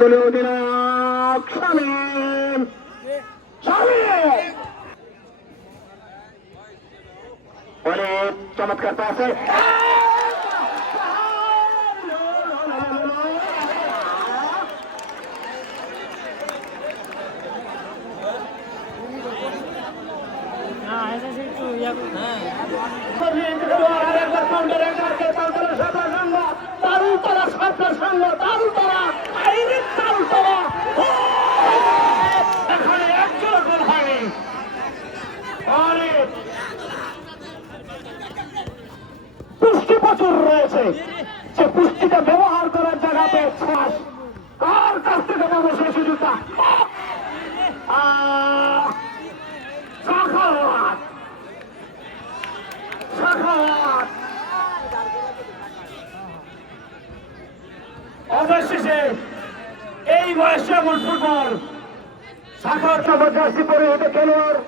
অধিনায়ক শামীম অনেক চমৎকার পাশে পুষ্টি প্রচুর রয়েছে, সে পুষ্টিটা ব্যবহার করার জায়গাতে কার কাছ থেকে পাবো সেই সুযোগটা? অবশেষে এই বয়সে এমন ফুটবল শাখার জবরদস্তি পরিহিত খেলোয়াড়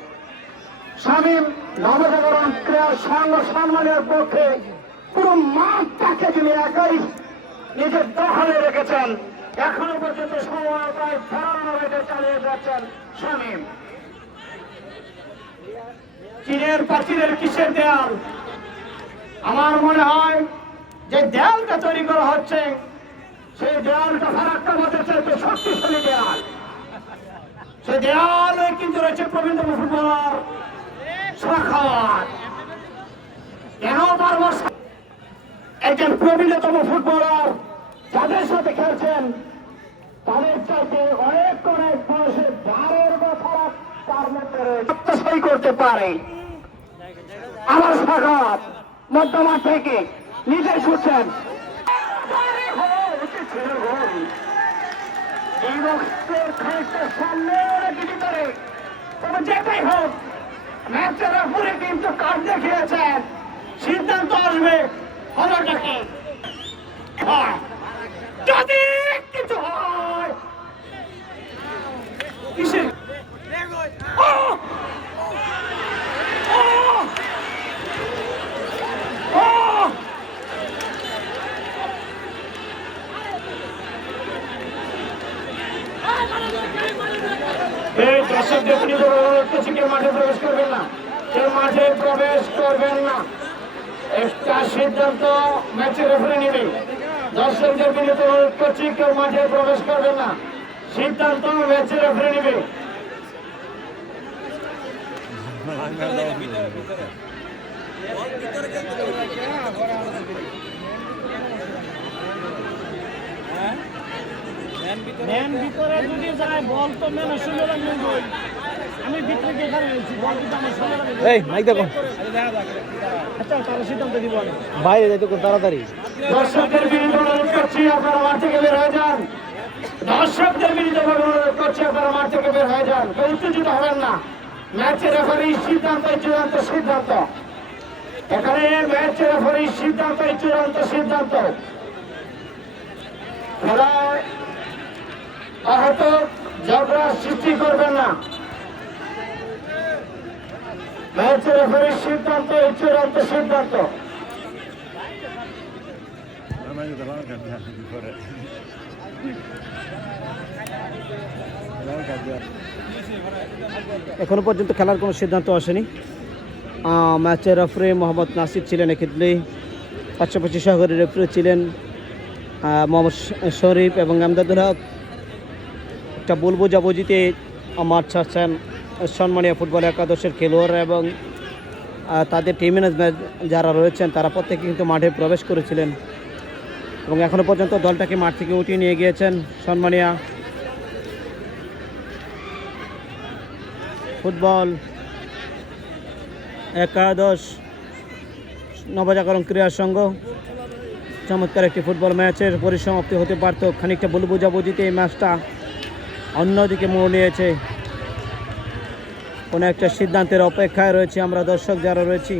শামীম নবজাগরণ ক্রীড়া সংঘ সম্মানের পক্ষে পুরো মাঠটাকে তিনি একাই নিজের দখলে রেখেছেন। এখনো পর্যন্ত সময় প্রায় 12 মিনিটে চালিয়ে যাচ্ছেন শামীম। চীনের প্রাচীরের কিসের দেয়াল? আমার মনে হয় যে দেয়ালটা তৈরি করা হচ্ছে সেই দেয়ালটা ফারাক্কা মাঠের চাইতে শক্তিশালী দেয়াল। সেই দেয়ালে কিন্তু রয়েছে প্রবীণতম ফুটবলার শাখাওয়াত। কেন বারবার একজন প্রবীণতম ফুটবলার যাদের সাথে খেলছেন তাদের চাইতে অনেক অনেক বয়সে দ্বারের কথা তার মধ্যে সই করতে পারে। আমার শাখাওয়াত মধ্যমাঠ থেকে নিজে ছুটছেন। এই বক্সের খানিকটা সামনে রেখে দিতে তবে যেটাই হোক ম্যাচের রেফারি কিন্তু কার্ড দেখিয়েছেন, সিদ্ধান্ত আসবে হলোটাকে। যদি কিছু হয় কিসের মাঠে প্রবেশ করবেন না, কেউ মাঠে প্রবেশ করবেন না। একটা সিদ্ধান্ত ম্যাচের রেফারি নেবে। দর্শকদের বিনীত অনুরোধ করছি, কেউ মাঠে প্রবেশ করবেন না, সিদ্ধান্ত ম্যাচের রেফারি নেবে। ম্যান ভিতরে যদি যায় বল তো ম্যান সুন্দর লাগবে। আমি ভিতরে গিয়ে এখানে রয়েছি, বল কিন্তু আমার সুন্দর লাগবে। এই মাইক দেখো, আচ্ছা তারা সিদ্ধান্ত দিব বাইরে যাইতে খুব তাড়াতাড়ি। দর্শকদের বিনীত অনুরোধ করছি আপনারা মাঠ থেকে বের হয়ে যান। দর্শকদের বিনীত অনুরোধ করছি আপনারা মাঠ থেকে বের হয়ে যান, কেউ উত্তেজিত হবেন না। ম্যাচের রেফারির সিদ্ধান্ত চূড়ান্ত সিদ্ধান্ত। এখানে ম্যাচের রেফারির সিদ্ধান্ত চূড়ান্ত সিদ্ধান্ত। খেলায় আহত ঝগড়া সৃষ্টি করবেন না। ম্যাচের রেফারির সিদ্ধান্ত চূড়ান্ত সিদ্ধান্ত। এখনো পর্যন্ত খেলার কোনো সিদ্ধান্ত আসেনি। ম্যাচের রেফারি মোহাম্মদ নাসির ছিলেন এক্ষেত্রে, পাশাপাশি সহকারী রেফারি ছিলেন মোহাম্মদ শরীফ এবং আমদাদুল হক। একটা ভুল বোঝাবুঝিতে মাঠ ছাড়ছেন সম্মানীয় ফুটবল একাদশের খেলোয়াড় এবং তাদের টিম ম্যানেজমেন্ট যারা রয়েছেন তারা প্রত্যেকে কিন্তু মাঠে প্রবেশ করেছিলেন এবং এখনও পর্যন্ত দলটাকে মাঠ থেকে উঠিয়ে নিয়ে গিয়েছেন সম্মানীয় ফুটবল একাদশ নবজাগরণ ক্রীড়া সংঘ। চমৎকার একটি ফুটবল ম্যাচের পরিসমাপ্তি হতে পারত, খানিকটা ভুল বোঝাবুঝিতে এই ম্যাচটা অন্যদিকে মোড় নিয়েছে। কোনো একটা সিদ্ধান্তের অপেক্ষায় রয়েছে আমরা দর্শক যারা রয়েছি।